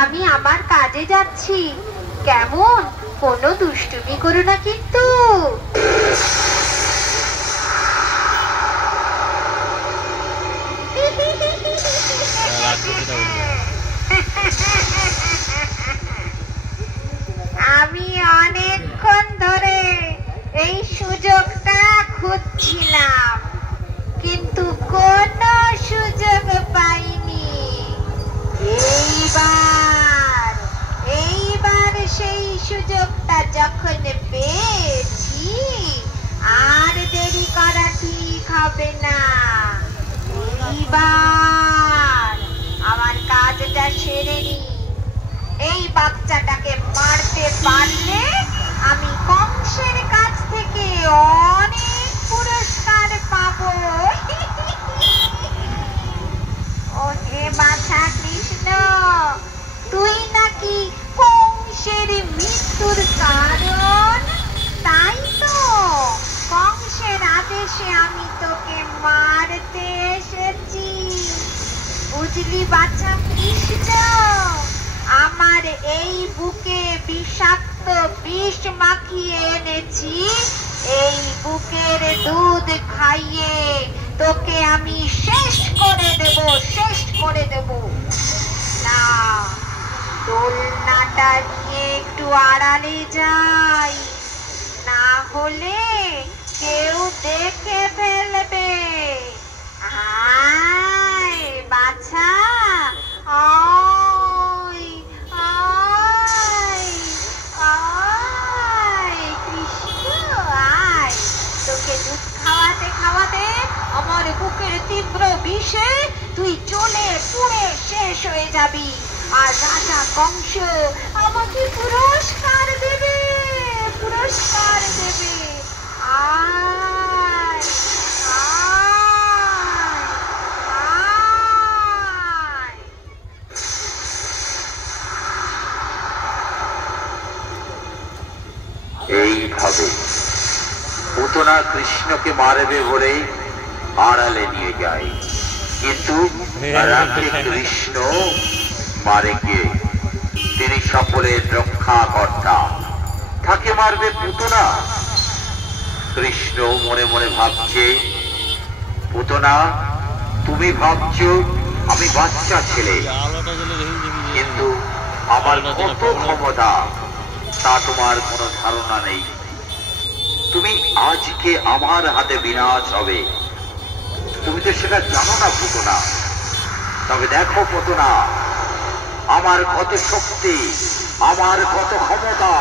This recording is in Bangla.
আমি আমার কাজে যাচ্ছি, কেমন? কোনো দুষ্টুমি করো না কিন্তু। আমি অনেকক্ষণ ধরে এই সুযোগটা খুঁজছিলাম, কিন্তু কোনো সুযোগ পাইনি। এইবার সেই সুযোগটা যখন পেয়েছি, আর দেরি করা ঠিক হবে না। এইবার আমার কাজটা সেরে নি। এই বাচ্চাটাকে মারতে পারলে আমি কংসের কাছ থেকে অনেক পুরস্কার পাবো। ও হে বাছা কৃষ্ণ, তুই নাকি কংসের মৃত্যুর কারণ, তাই তো কংসের আদেশে আমি তোকে মারতে এসেছি। বুঝলি বাছা কৃষ্ণ, আমার এই বুকে বিষাক্ত বিষ মাখিয়ে এনেছি। এই বুকের দুধ খাইয়ে তোকে আমি শেষ করে দেব। না, দোলনাটা নিয়ে একটু আড়ালে যাই, না হলে কেউ দেখে ফেলবে। আয় বাছা, আমার বুকের তীব্র বিষে তুই চলে পুড়ে শেষ হয়ে যাবি, আর রাজা কংস আমাকে পুরস্কার দেবে। আয় এইভাবে পুতনা কৃষ্ণকে মারবে বলে আড়ালে নিয়ে যায়, কিন্তু কৃষ্ণ মারে কে? তিনি সকলের রক্ষাকর্তা, তাকে মারবে পুতনা। কৃষ্ণ মনে মনে ভাবছে, পুতনা তুমি ভাবছো আমি বাচ্চা ছেলে, কিন্তু আমার কত ক্ষমতা তা তোমার কোনো ধারণা নেই। তুমি আজকে আমার হাতে বিনাশ হবে, তুমি তো সেটা জানো না পুতনা। তবে দেখো পুতনা, আমার কত শক্তি, আমার কত ক্ষমতা।